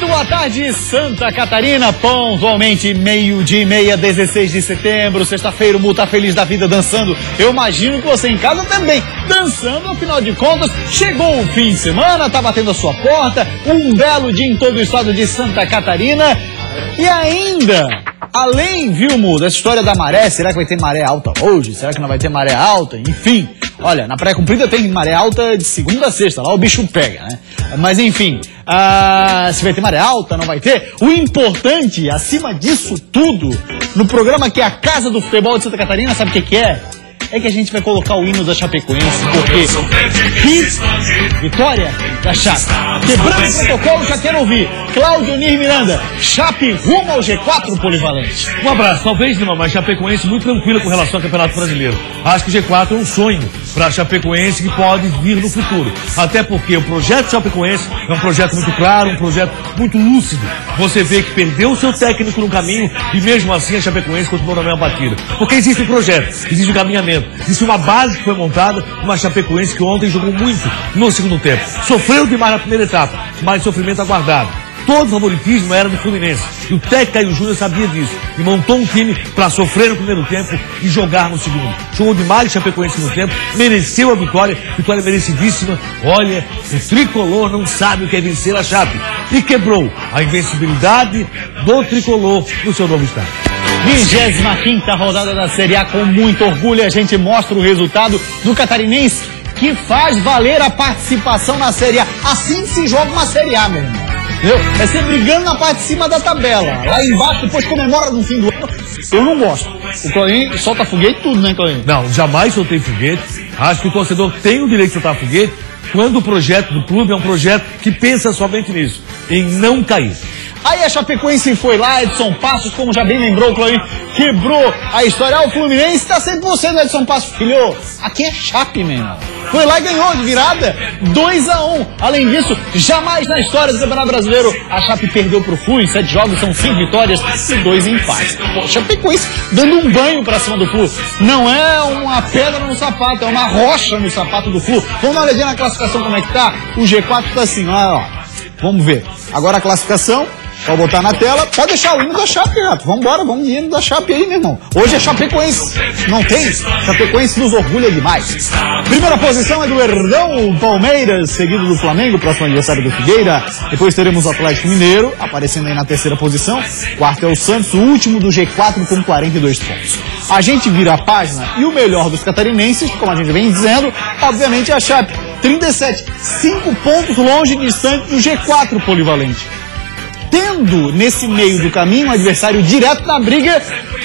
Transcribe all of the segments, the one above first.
Muito boa tarde, Santa Catarina, pontualmente 12h30, 16 de setembro, sexta-feira, o Mu tá feliz da vida dançando. Eu imagino que você em casa também, dançando, afinal de contas, chegou o fim de semana, tá batendo a sua porta, um belo dia em todo o estado de Santa Catarina e ainda... Além, viu, Mu, dessa história da maré, será que vai ter maré alta hoje? Será que não vai ter maré alta? Enfim, olha, na Praia Comprida tem maré alta de segunda a sexta, lá o bicho pega, né? Mas enfim, se vai ter maré alta, não vai ter? O importante, acima disso tudo, no programa que é a Casa do Futebol de Santa Catarina, sabe o que é? É que a gente vai colocar o hino da Chapecoense, porque vitória da Chape. Quebrando o protocolo, já quero ouvir. Cláudio Nir Miranda, Chape rumo ao G4 polivalente. Um abraço, talvez não, mas Chapecoense muito tranquila com relação ao Campeonato Brasileiro. Acho que o G4 é um sonho para a Chapecoense que pode vir no futuro. Até porque o projeto Chapecoense é um projeto muito claro, um projeto muito lúcido. Você vê que perdeu o seu técnico no caminho e mesmo assim a Chapecoense continuou na mesma batida. Porque existe um projeto, existe um caminhamento. Existe uma base que foi montada, uma Chapecoense que ontem jogou muito no segundo tempo. Sofreu demais na primeira etapa, mas sofrimento aguardado. Todo o favoritismo era do Fluminense. E o técnico Caio Júnior sabia disso. E montou um time para sofrer no primeiro tempo e jogar no segundo. Jogou demais o Chapecoense no tempo, mereceu a vitória merecidíssima. Olha, o tricolor não sabe o que é vencer a Chape. E quebrou a invencibilidade do tricolor no seu novo estádio. 25ª rodada da Série A, com muito orgulho a gente mostra o resultado do catarinense que faz valer a participação na Série A. Assim se joga uma Série A, meu irmão. Entendeu? É você brigando na parte de cima da tabela. Lá embaixo, depois comemora no fim do ano. Eu não gosto. O Claudinho solta foguete tudo, né, Claudinho? Não, jamais soltei foguete. Acho que o torcedor tem o direito de soltar foguete quando o projeto do clube é um projeto que pensa somente nisso, em não cair. Aí a Chapecoense foi lá, Edson Passos, como já bem lembrou o Claudinho, quebrou a história. O Fluminense tá 100% Edson Passos, filho. Aqui é Chape, meu irmão. Foi lá e ganhou de virada 2-1. Além disso, jamais na história do Campeonato Brasileiro a Chape perdeu pro Flu. Em 7 jogos são 5 vitórias e 2 empates. Pô, Chapecoense dando um banho pra cima do Flu. Não é uma pedra no sapato, é uma rocha no sapato do Flu. Vamos dar uma olhadinha na classificação como é que tá. O G4 tá assim, ó. Vamos ver. Agora a classificação. Pode botar na tela, pode deixar o hino da Chape, gato. Vambora, vamos de hino da Chape aí, meu irmão. Hoje é Chapecoense, não tem? Chapecoense nos orgulha demais. Primeira posição é do Herdão Palmeiras, seguido do Flamengo, próximo aniversário do Figueira. Depois teremos o Atlético Mineiro, aparecendo aí na terceira posição. Quarto é o Santos, o último do G4 com 42 pontos. A gente vira a página e o melhor dos catarinenses, como a gente vem dizendo, obviamente é a Chape. 37, 5 pontos longe distante do G4 polivalente. Tendo nesse meio do caminho um adversário direto na briga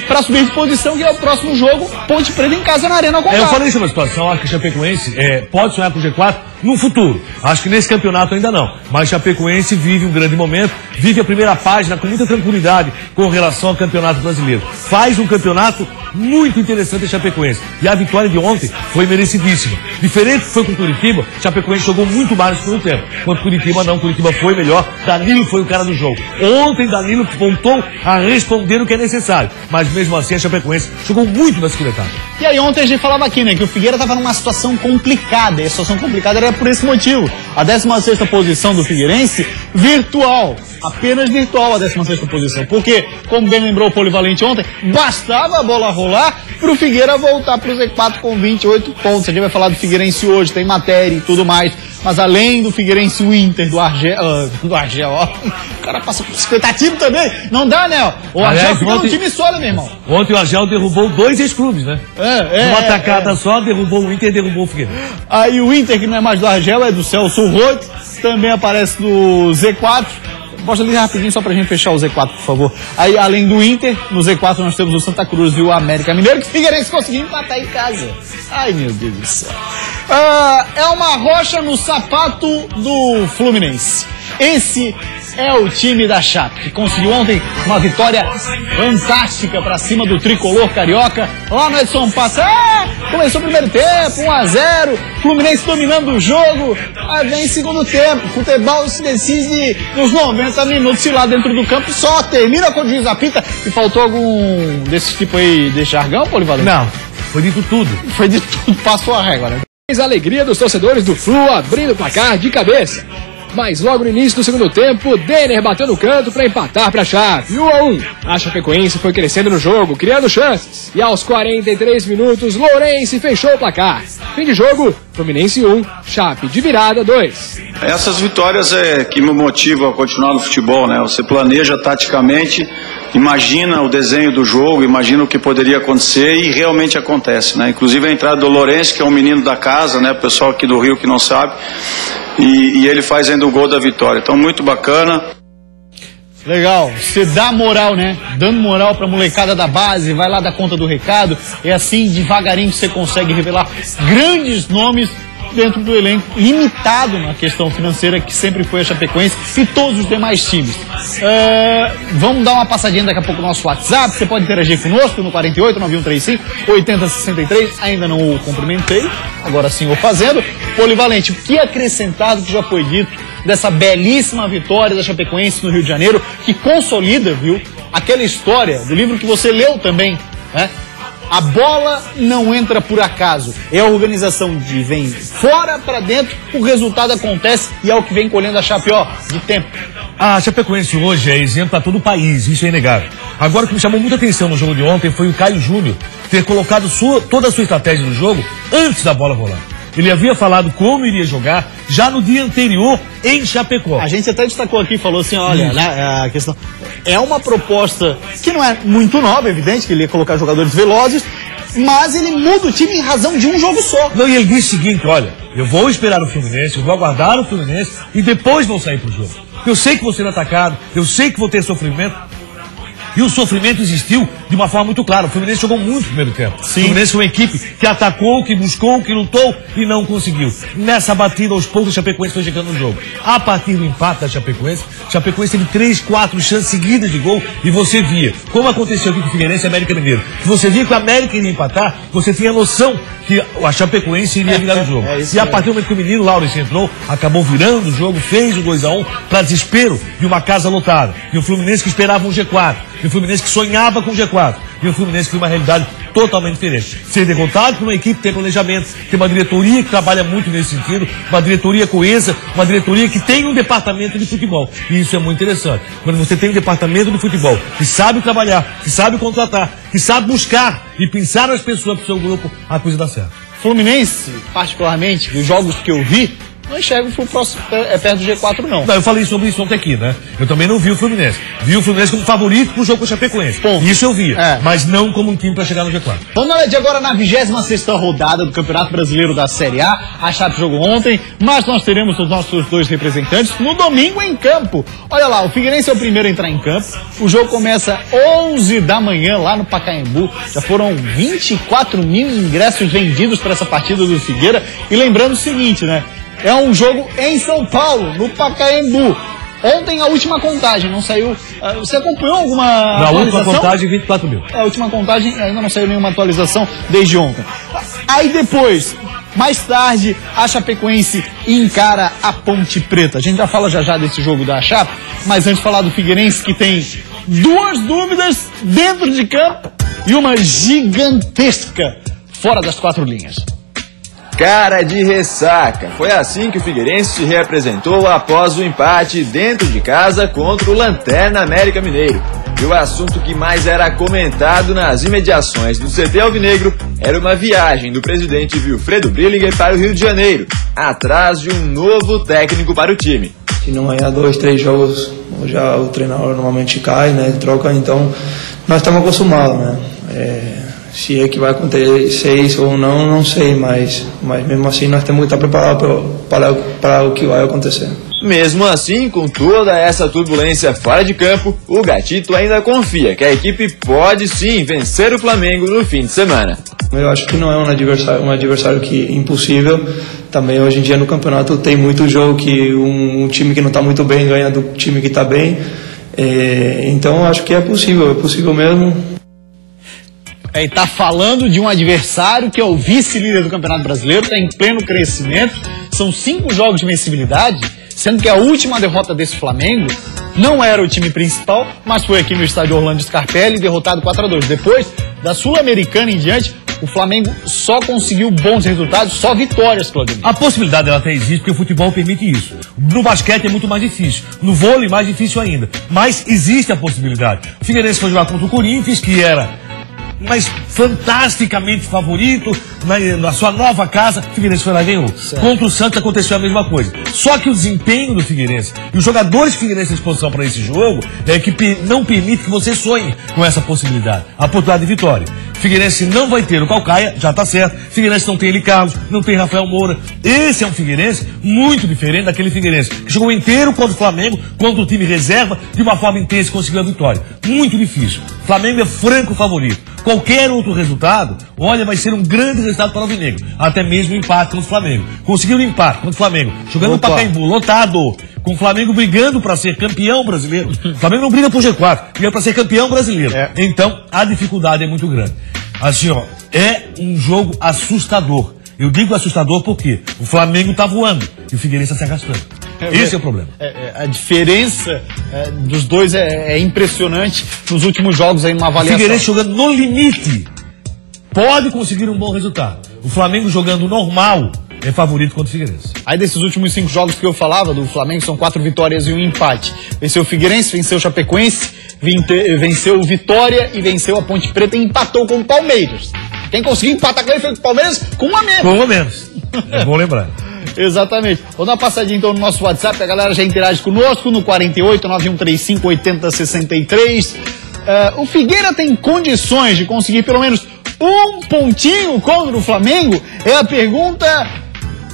para subir de posição, que é o próximo jogo, Ponte Preta em casa na Arena Condá. Eu falei sobre a situação, acho que a Chapecoense pode sonhar com o G4 no futuro. Acho que nesse campeonato ainda não. Mas Chapecoense vive um grande momento, vive a primeira página com muita tranquilidade com relação ao Campeonato Brasileiro. Faz um campeonato muito interessante a Chapecoense. E a vitória de ontem foi merecidíssima. Diferente que foi com o Curitiba, Chapecoense jogou muito mais no segundo tempo. Quanto Curitiba não, Curitiba foi melhor. Danilo foi o cara do jogo. Ontem Danilo voltou a responder o que é necessário. Mas mesmo assim a Chapecoense jogou muito na segunda etapa. E aí ontem a gente falava aqui, né, que o Figueira estava numa situação complicada. E a situação complicada era por esse motivo. A 16ª posição do Figueirense, virtual. Apenas virtual a 16ª posição. Porque, como bem lembrou o Polivalente ontem, bastava a bola rolar para o Figueira voltar para o Z4 com 28 pontos. A gente vai falar do Figueirense hoje, tem matéria e tudo mais. Mas além do Figueirense, o Inter do Argel, ó, o cara passa por expectativa também. Não dá, né? O Argel ficou um time sólido, meu irmão. Ontem o Argel derrubou 2 ex-clubes, né? Numa tacada só, derrubou o Inter e derrubou o Figueira. Aí o Inter, que não é mais do Argel, é do Celso Roth, também aparece no Z4. Posta ali rapidinho só pra gente fechar o Z4, por favor. Aí, além do Inter, no Z4 nós temos o Santa Cruz e o América Mineiro, que o Figueirense conseguiu empatar em casa. Ai, meu Deus do céu. É uma rocha no sapato do Fluminense. Esse é o time da Chape, que conseguiu ontem uma vitória fantástica pra cima do tricolor carioca. Lá no Edson Passos, começou o primeiro tempo, 1-0, Fluminense dominando o jogo. Aí vem segundo tempo, futebol se decide nos 90 minutos, e lá dentro do campo só termina quando o juiz apita. E faltou algum desse tipo aí de jargão, Polivalente? Não, foi dito tudo. Foi de tudo, passou a régua, né? A alegria dos torcedores do Flu abrindo o placar de cabeça. mas logo no início do segundo tempo, Denner bateu no canto para empatar para a Chape. 1-1. A Chapecoense foi crescendo no jogo, criando chances. E aos 43 minutos, Lourenço fechou o placar. Fim de jogo, Fluminense 1, Chape de virada 2. Essas vitórias é que me motivam a continuar no futebol, né? Você planeja taticamente, imagina o desenho do jogo, imagina o que poderia acontecer e realmente acontece, né? Inclusive a entrada do Lourenço, que é um menino da casa, né? O pessoal aqui do Rio que não sabe, e ele faz ainda o gol da vitória. Então, muito bacana. Legal, você dá moral, né? Dando moral pra molecada da base, vai lá dar conta do recado. É assim, devagarinho, que você consegue revelar grandes nomes dentro do elenco, limitado na questão financeira, que sempre foi a Chapecoense e todos os demais times. Vamos dar uma passadinha daqui a pouco no nosso WhatsApp. Você pode interagir conosco no 48 9135 8063. Ainda não o cumprimentei, agora sim vou fazendo. Polivalente, o que acrescentar do que já foi dito dessa belíssima vitória da Chapecoense no Rio de Janeiro, que consolida, viu, aquela história do livro que você leu também, né? A bola não entra por acaso. É a organização de vem fora para dentro, o resultado acontece e é o que vem colhendo a Chape, ó, de tempo. A Chapecoense hoje é exemplo para todo o país, isso é inegável. Agora, o que me chamou muita atenção no jogo de ontem foi o Caio Júnior ter colocado toda a sua estratégia no jogo antes da bola rolar. Ele havia falado como iria jogar já no dia anterior em Chapecó. A gente até destacou aqui, falou assim, olha, né, a questão é uma proposta que não é muito nova, é evidente que ele ia colocar jogadores velozes, mas ele muda o time em razão de um jogo só. Não, e ele disse o seguinte, olha, eu vou esperar o Fluminense, eu vou aguardar o Fluminense e depois vou sair pro jogo. Eu sei que vou ser atacado, eu sei que vou ter sofrimento. E o sofrimento existiu de uma forma muito clara. O Fluminense jogou muito no primeiro tempo. Sim. O Fluminense foi uma equipe que atacou, que buscou, que lutou e não conseguiu. Nessa batida, aos poucos, a Chapecoense foi chegando no jogo. A partir do empate da Chapecoense teve 3, 4 chances seguidas de gol e você via, como aconteceu aqui com o Figueirense e América Mineiro, que você via que o América iria empatar, você tinha noção que a Chapecoense iria virar o jogo. E a partir do momento que o menino Laurence entrou, acabou virando o jogo, fez o 2-1 para desespero de uma casa lotada. E o Fluminense que esperava um G4. E o Fluminense que sonhava com o G4. E o Fluminense que tem uma realidade totalmente diferente. Ser derrotado por uma equipe que tem planejamento, tem uma diretoria que trabalha muito nesse sentido, uma diretoria coesa, uma diretoria que tem um departamento de futebol. E isso é muito interessante. Quando você tem um departamento de futebol que sabe trabalhar, que sabe contratar, que sabe buscar e pensar nas pessoas do seu grupo, a coisa dá certo. Fluminense, particularmente, dos jogos que eu vi, não enxergo o próximo perto do G4, não. Não, eu falei sobre isso ontem aqui, né? Eu também não vi o Fluminense. Vi o Fluminense como favorito pro jogo com o Chapecoense. Isso eu via, mas não como um time para chegar no G4. Vamos na de agora na 26ª rodada do Campeonato Brasileiro da Série A. A Chape jogou ontem, mas nós teremos os nossos 2 representantes no domingo em campo. Olha lá, o Figueirense é o primeiro a entrar em campo. O jogo começa 11 da manhã lá no Pacaembu. Já foram 24 mil ingressos vendidos para essa partida do Figueira. E lembrando o seguinte, né? É um jogo em São Paulo, no Pacaembu. Ontem a última contagem, não saiu... Você acompanhou alguma atualização? Na última contagem, 24 mil. A última contagem ainda não saiu nenhuma atualização desde ontem. Aí depois, mais tarde, a Chapecoense encara a Ponte Preta. A gente já fala já desse jogo da Chape, mas antes de falar do Figueirense, que tem 2 dúvidas dentro de campo e uma gigantesca fora das 4 linhas. Cara de ressaca. Foi assim que o Figueirense se reapresentou após o empate dentro de casa contra o Lanterna América Mineiro. E o assunto que mais era comentado nas imediações do CT Alvinegro era uma viagem do presidente Wilfredo Brillinger para o Rio de Janeiro, atrás de um novo técnico para o time. Se não ganhar 2, 3 jogos, já o treinador normalmente cai, né? Troca, então nós estamos acostumados, né? Se é que vai acontecer isso ou não, não sei, mas mesmo assim nós temos que estar preparados para o que vai acontecer. Mesmo assim, com toda essa turbulência fora de campo, o Gatito ainda confia que a equipe pode sim vencer o Flamengo no fim de semana. Eu acho que não é um adversário que impossível. Também hoje em dia no campeonato tem muito jogo que um time que não está muito bem ganha do time que está bem. Então eu acho que é possível mesmo. E tá falando de um adversário que é o vice-líder do Campeonato Brasileiro, está em pleno crescimento. São 5 jogos de vencibilidade, sendo que a última derrota desse Flamengo não era o time principal, mas foi aqui no estádio Orlando Scarpelli, derrotado 4-2. Depois, da Sul-Americana em diante, o Flamengo só conseguiu bons resultados, só vitórias, Claudinei. A possibilidade dela até existe, porque o futebol permite isso. No basquete é muito mais difícil, no vôlei mais difícil ainda. Mas existe a possibilidade. O Figueirense foi jogar contra o Corinthians, que era fantasticamente favorito na sua nova casa. O Figueirense foi lá e ganhou. Certo. Contra o Santos aconteceu a mesma coisa. Só que o desempenho do Figueirense e os jogadores do Figueirense à disposição para esse jogo é que não permite que você sonhe com essa possibilidade, a oportunidade de vitória. O Figueirense não vai ter o Calcaia, já está certo. O Figueirense não tem Eli Carlos, não tem Rafael Moura. Esse é um Figueirense muito diferente daquele Figueirense que jogou inteiro contra o Flamengo, contra o time reserva, de uma forma intensa e conseguiu a vitória. Muito difícil. O Flamengo é franco favorito. Qualquer outro resultado, olha, vai ser um grande resultado para o Alvinegro. Até mesmo o empate contra o Flamengo. Conseguiu um empate contra o Flamengo, jogando no Pacaembu, lotado, com o Flamengo brigando para ser campeão brasileiro. O Flamengo não briga por G4, briga para ser campeão brasileiro. Então, a dificuldade é muito grande. Assim, ó, é um jogo assustador. Eu digo assustador porque o Flamengo está voando e o Figueirense está se arrastando. Esse é o problema. A diferença dos dois é impressionante nos últimos jogos aí numa avaliação. O Figueirense jogando no limite pode conseguir um bom resultado. O Flamengo jogando normal é favorito contra o Figueirense. Aí desses últimos 5 jogos que eu falava do Flamengo, são 4 vitórias e 1 empate. Venceu o Figueirense, venceu o Chapecoense, venceu o Vitória e venceu a Ponte Preta e empatou com o Palmeiras. Quem conseguiu empatar com ele foi o Palmeiras com 1 a menos. Com 1 a menos. É bom lembrar. Exatamente. Vou dar uma passadinha então no nosso WhatsApp, a galera já interage conosco no 48 9135 8063. O Figueira tem condições de conseguir pelo menos um pontinho contra o Flamengo? É a pergunta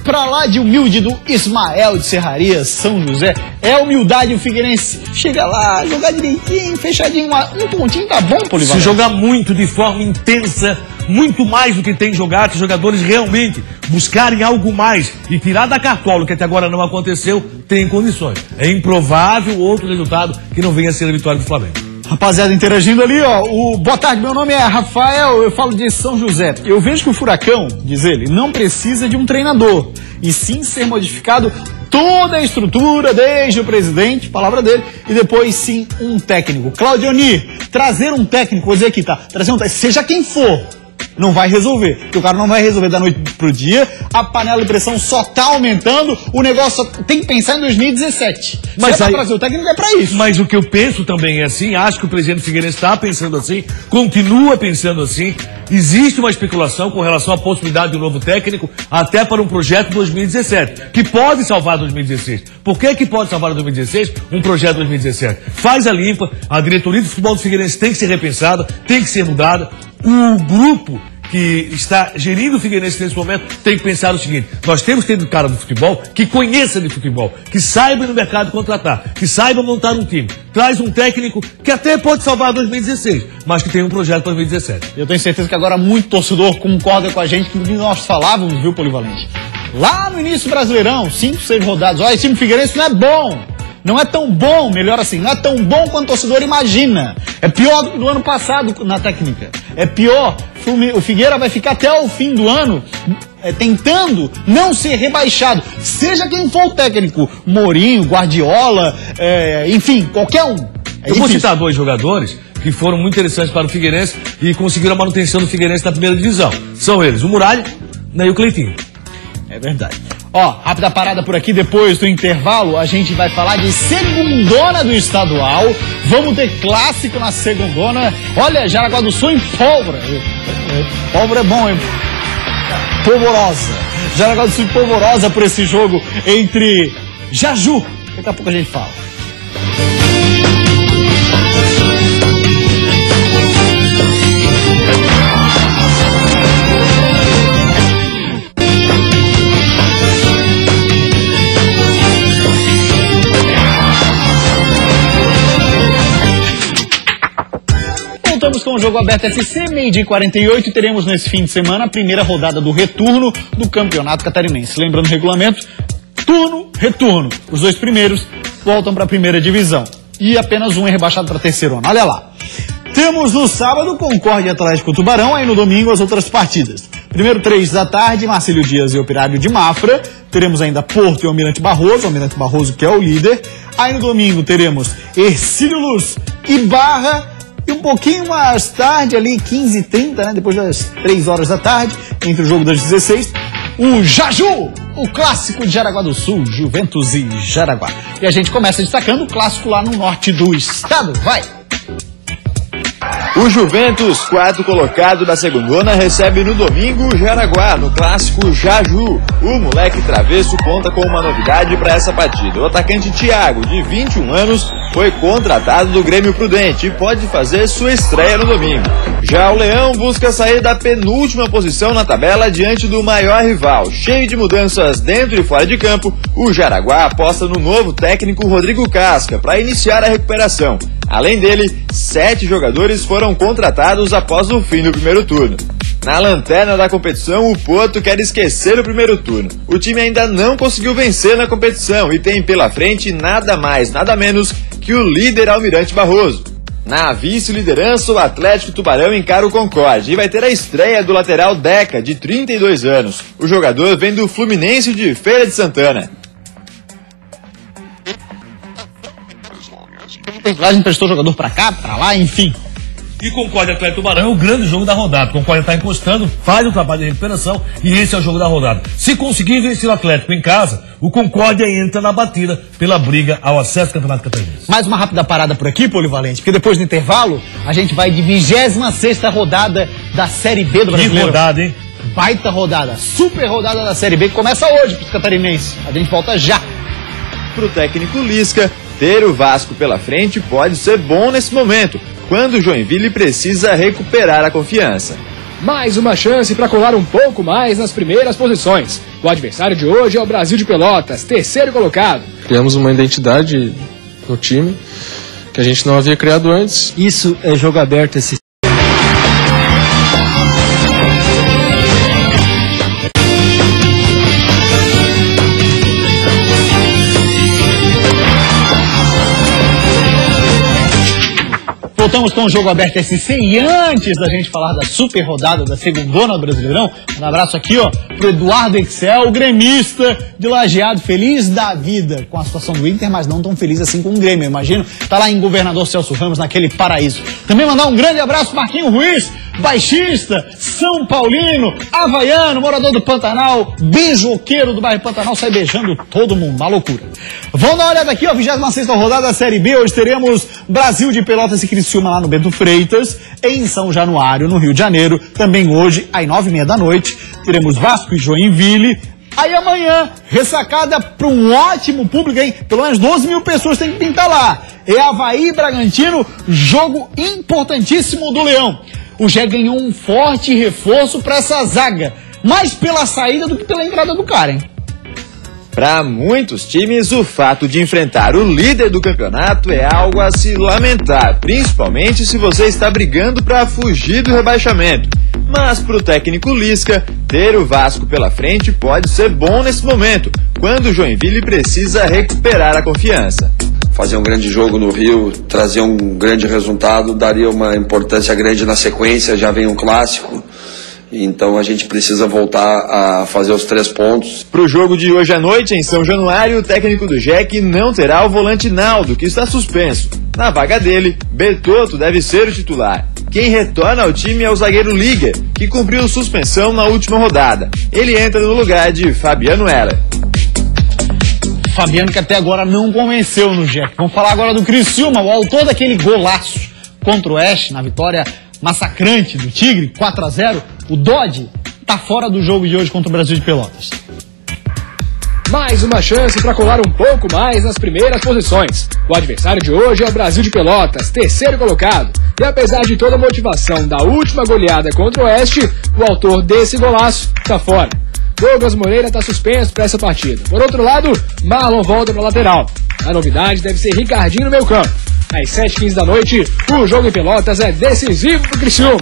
pra lá de humilde do Ismael de Serraria, São José. É a humildade o Figueirense. Chega lá, jogar direitinho, fechadinho, um pontinho tá bom, Polivalente. Se jogar muito, de forma intensa, muito mais do que tem jogado, se os jogadores realmente buscarem algo mais e tirar da cartola, que até agora não aconteceu, tem condições. É improvável outro resultado que não venha a ser a vitória do Flamengo. Rapaziada interagindo ali, ó. Boa tarde, meu nome é Rafael, eu falo de São José. Eu vejo que o Furacão, diz ele, não precisa de um treinador, e sim ser modificado toda a estrutura, desde o presidente, palavra dele, e depois sim um técnico. Claudioni, trazer um técnico, vou dizer aqui, tá? Trazer um técnico, seja quem for, não vai resolver, porque o cara não vai resolver da noite pro dia, a panela de pressão só tá aumentando, o negócio tem que pensar em 2017. Mas se é pra trazer o técnico, é pra isso. Mas o que eu penso também é assim, acho que o presidente Figueirense está pensando assim, continua pensando assim. Existe uma especulação com relação à possibilidade de um novo técnico até para um projeto 2017, que pode salvar 2016. Por que pode salvar 2016? Um projeto 2017. Faz a limpa, a diretoria do futebol do Figueirense tem que ser repensada, tem que ser mudada. O grupo que está gerindo o Figueirense nesse momento tem que pensar o seguinte: nós temos que ter um cara do futebol que conheça de futebol, que saiba no mercado contratar, que saiba montar um time. Traz um técnico que até pode salvar 2016, mas que tem um projeto para 2017. Eu tenho certeza que agora muito torcedor concorda com a gente que nós falávamos, viu, Polivalente? Lá no início do Brasileirão, 5, 6 rodadas, olha, esse time Figueirense não é bom. Não é tão bom, melhor assim, não é tão bom quanto o torcedor imagina. É pior do que do ano passado na técnica. É pior. O Figueira vai ficar até o fim do ano tentando não ser rebaixado. Seja quem for o técnico, Mourinho, Guardiola, enfim, qualquer um. Eu vou citar 2 jogadores que foram muito interessantes para o Figueirense e conseguiram a manutenção do Figueirense na primeira divisão. São eles, o Muralha e o Cleitinho. É verdade. Ó, rápida parada por aqui, depois do intervalo a gente vai falar de segundona do estadual. Vamos ter clássico na segundona. Olha, Jaraguá do Sul em pólvora. Pólvora é bom, hein? Polvorosa. Jaraguá do Sul em polvorosa por esse jogo entre Jaju. Daqui a pouco a gente fala. Voltamos com o Jogo Aberto FC, 12h48, e teremos nesse fim de semana a primeira rodada do retorno do Campeonato Catarinense. Lembrando o regulamento, turno, retorno. Os 2 primeiros voltam para a primeira divisão e apenas um é rebaixado para a terceira. Olha lá. Temos no sábado Concórdia Atlético Tubarão, aí no domingo as outras partidas. Primeiro 3 da tarde, Marcílio Dias e Operário de Mafra. Teremos ainda Porto e Almirante Barroso que é o líder. Aí no domingo teremos Ercílio Luz e Barra. E um pouquinho mais tarde, ali 15h30, né, depois das 3 horas da tarde, entre o jogo das 16, o Jaju, o clássico de Jaraguá do Sul, Juventus e Jaraguá. E a gente começa destacando o clássico lá no norte do estado. Vai! O Juventus, quarto colocado da segundona, recebe no domingo o Jaraguá, no clássico Jaju. O moleque travesso conta com uma novidade para essa partida. O atacante Thiago, de 21 anos, foi contratado do Grêmio Prudente e pode fazer sua estreia no domingo. Já o Leão busca sair da penúltima posição na tabela diante do maior rival. Cheio de mudanças dentro e fora de campo, o Jaraguá aposta no novo técnico Rodrigo Casca para iniciar a recuperação. Além dele, 7 jogadores foram contratados após o fim do primeiro turno. Na lanterna da competição, o Porto quer esquecer o primeiro turno. O time ainda não conseguiu vencer na competição e tem pela frente nada mais, nada menos que o líder Almirante Barroso. Na vice-liderança, o Atlético Tubarão encara o Concorde e vai ter a estreia do lateral Deca, de 32 anos. O jogador vem do Fluminense de Feira de Santana. A gente prestou jogador pra cá, pra lá, enfim. E Concórdia Atlético Tubarão é o grande jogo da rodada. Concórdia está encostando, faz o trabalho de recuperação e esse é o jogo da rodada. Se conseguir vencer o Atlético em casa, o Concórdia entra na batida pela briga ao acesso ao Campeonato Catarinense. Mais uma rápida parada por aqui, Polivalente, porque depois do intervalo a gente vai de 26ª rodada da Série B do Brasileiro. Que rodada, hein? Baita rodada, super rodada da Série B que começa hoje para os catarinenses. A gente volta já. Pro técnico Lisca, ter o Vasco pela frente pode ser bom nesse momento, quando o Joinville precisa recuperar a confiança. Mais uma chance para colar um pouco mais nas primeiras posições. O adversário de hoje é o Brasil de Pelotas, terceiro colocado. Criamos uma identidade no time que a gente não havia criado antes. Isso é jogo aberto, esse Voltamos com o Jogo Aberto SC e antes da gente falar da super rodada da segundona do Brasileirão, um abraço aqui, ó, pro Eduardo Excel, o gremista de Lajeado, feliz da vida com a situação do Inter, mas não tão feliz assim com o Grêmio, eu imagino. Tá lá em Governador Celso Ramos, naquele paraíso. Também mandar um grande abraço pro Marquinho Ruiz, baixista, São Paulino, havaiano, morador do Pantanal, beijoqueiro do bairro Pantanal, sai beijando todo mundo, uma loucura. Vamos dar uma olhada aqui, ó, 26ª rodada da Série B, hoje teremos Brasil de Pelotas e Criciúma lá no Bento Freitas, em São Januário, no Rio de Janeiro, também hoje, às 9h30 da noite, teremos Vasco e Joinville. Aí amanhã, ressacada para um ótimo público, hein? Pelo menos 12 mil pessoas tem que pintar lá. É Avaí e Bragantino, jogo importantíssimo do Leão. O Gé ganhou um forte reforço para essa zaga, mais pela saída do que pela entrada do cara, hein? Para muitos times, o fato de enfrentar o líder do campeonato é algo a se lamentar, principalmente se você está brigando para fugir do rebaixamento. Mas para o técnico Lisca, ter o Vasco pela frente pode ser bom nesse momento, quando o Joinville precisa recuperar a confiança. Fazer um grande jogo no Rio, trazer um grande resultado, daria uma importância grande na sequência, já vem um clássico. Então a gente precisa voltar a fazer os 3 pontos. Para o jogo de hoje à noite, em São Januário, o técnico do Jack não terá o volante Naldo, que está suspenso. Na vaga dele, Bertotto deve ser o titular. Quem retorna ao time é o zagueiro Liga, que cumpriu suspensão na última rodada. Ele entra no lugar de Fabiano Heller. Fabiano que até agora não convenceu no Jack. Vamos falar agora do Criciúma, o autor daquele golaço contra o Oeste, na vitória massacrante do Tigre, 4-0, o Dodge tá fora do jogo de hoje contra o Brasil de Pelotas. Mais uma chance para colar um pouco mais nas primeiras posições. O adversário de hoje é o Brasil de Pelotas, terceiro colocado. E apesar de toda a motivação da última goleada contra o Oeste, o autor desse golaço tá fora. Douglas Moreira está suspenso para essa partida. Por outro lado, Marlon volta para a lateral. A novidade deve ser Ricardinho no meio campo. Às 7h15 da noite, o jogo em Pelotas é decisivo para o Criciúma.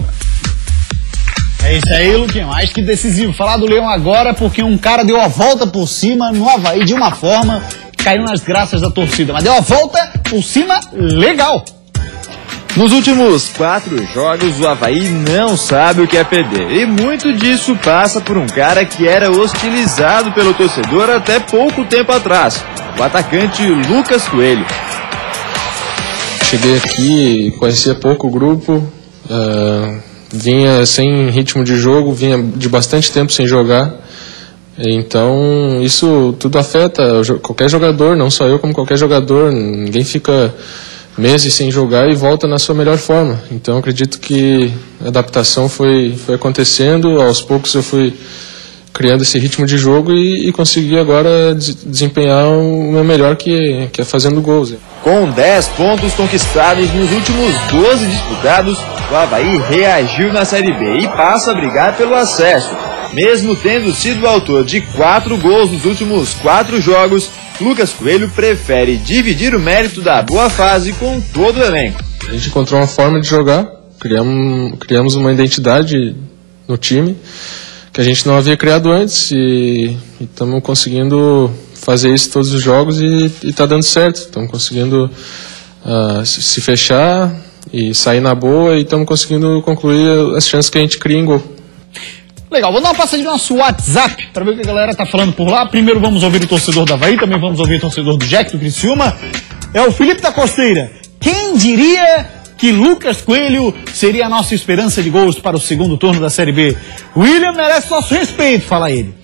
É isso aí, Luquinho, mais que decisivo. Falar do Leão agora porque um cara deu a volta por cima no Avaí de uma forma que caiu nas graças da torcida. Mas deu a volta por cima legal. Nos últimos 4 jogos, o Avaí não sabe o que é perder. E muito disso passa por um cara que era hostilizado pelo torcedor até pouco tempo atrás. O atacante Lucas Coelho. cheguei aqui, conhecia pouco o grupo, vinha sem ritmo de jogo, vinha de bastante tempo sem jogar. Então isso tudo afeta qualquer jogador, não só eu como qualquer jogador. Ninguém fica meses sem jogar e volta na sua melhor forma. Então acredito que a adaptação foi acontecendo, aos poucos eu fui criando esse ritmo de jogo e consegui agora desempenhar o meu melhor, que é fazendo gols. Com 10 pontos conquistados nos últimos 12 disputados, o Avaí reagiu na Série B e passa a brigar pelo acesso. Mesmo tendo sido autor de 4 gols nos últimos 4 jogos, Lucas Coelho prefere dividir o mérito da boa fase com todo o elenco. A gente encontrou uma forma de jogar, criamos uma identidade no time que a gente não havia criado antes e estamos conseguindo fazer isso todos os jogos e está dando certo. Estamos conseguindo se fechar e sair na boa e estamos conseguindo concluir as chances que a gente cria em gol. Legal, vou dar uma passadinha no nosso WhatsApp para ver o que a galera tá falando por lá. Primeiro vamos ouvir o torcedor do Avaí, também vamos ouvir o torcedor do Jack, do Criciúma. É o Felipe da Costeira. Quem diria que Lucas Coelho seria a nossa esperança de gols para o segundo turno da Série B? William merece nosso respeito, fala ele,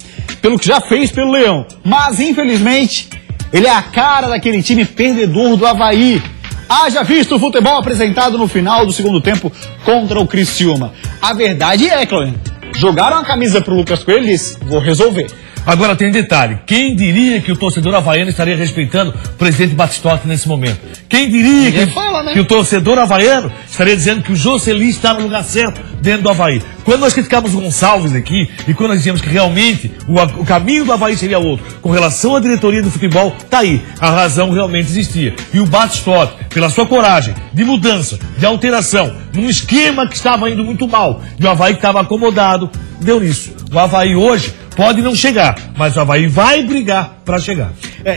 pelo que já fez pelo Leão. Mas, infelizmente, ele é a cara daquele time perdedor do Avaí. Haja visto o futebol apresentado no final do segundo tempo contra o Criciúma. A verdade é, Cláudio, jogaram a camisa pro Lucas Coelho e disse, vou resolver. Agora tem um detalhe, quem diria que o torcedor havaiano estaria respeitando o presidente Batistotti nesse momento? Quem diria que o torcedor havaiano estaria dizendo que o Joseli está no lugar certo dentro do Avaí? Quando nós criticamos o Gonçalves aqui, e quando nós dizíamos que realmente o caminho do Avaí seria outro, com relação à diretoria do futebol, tá aí, a razão realmente existia. E o Batistotti, pela sua coragem de mudança, de alteração, num esquema que estava indo muito mal, e o Avaí que estava acomodado, deu nisso. O Avaí hoje pode não chegar, mas o Avaí vai brigar para chegar.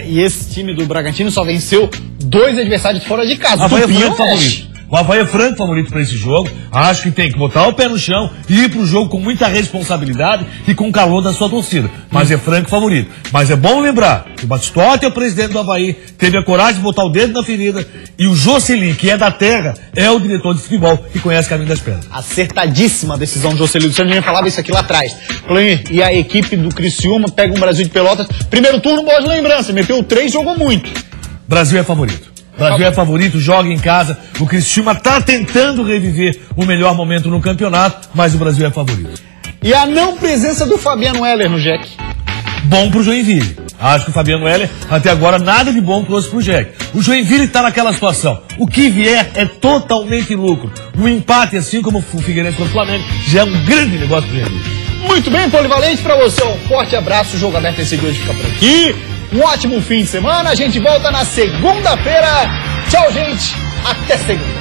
E esse time do Bragantino só venceu 2 adversários fora de casa. O Avaí é franco favorito. O Avaí é franco favorito para esse jogo. Acho que tem que botar o pé no chão e ir pro jogo com muita responsabilidade e com o calor da sua torcida. Mas é franco favorito. Mas é bom lembrar que o Batistotti é o presidente do Avaí, teve a coragem de botar o dedo na ferida, e o Joseli, que é da terra, é o diretor de futebol que conhece o caminho das pedras. Acertadíssima a decisão do Joseli. O Sandrinho falava isso aqui lá atrás. E a equipe do Criciúma pega um Brasil de Pelotas. Primeiro turno, boas lembranças. Meteu 3, jogou muito. Brasil é favorito. Brasil é favorito, joga em casa. O Criciúma está tentando reviver o melhor momento no campeonato, mas o Brasil é favorito. E a não presença do Fabiano Heller no Jack? Bom pro Joinville. Acho que o Fabiano Heller, até agora, nada de bom trouxe pro Jack. O Joinville está naquela situação. O que vier é totalmente lucro. Um empate, assim como o Figueirense contra o Flamengo, já é um grande negócio pro Joinville. Muito bem, Polivalente, para você um forte abraço. O Jogo Aberto esse dia hoje fica por aqui. Um ótimo fim de semana. A gente volta na segunda-feira. Tchau, gente. Até segunda.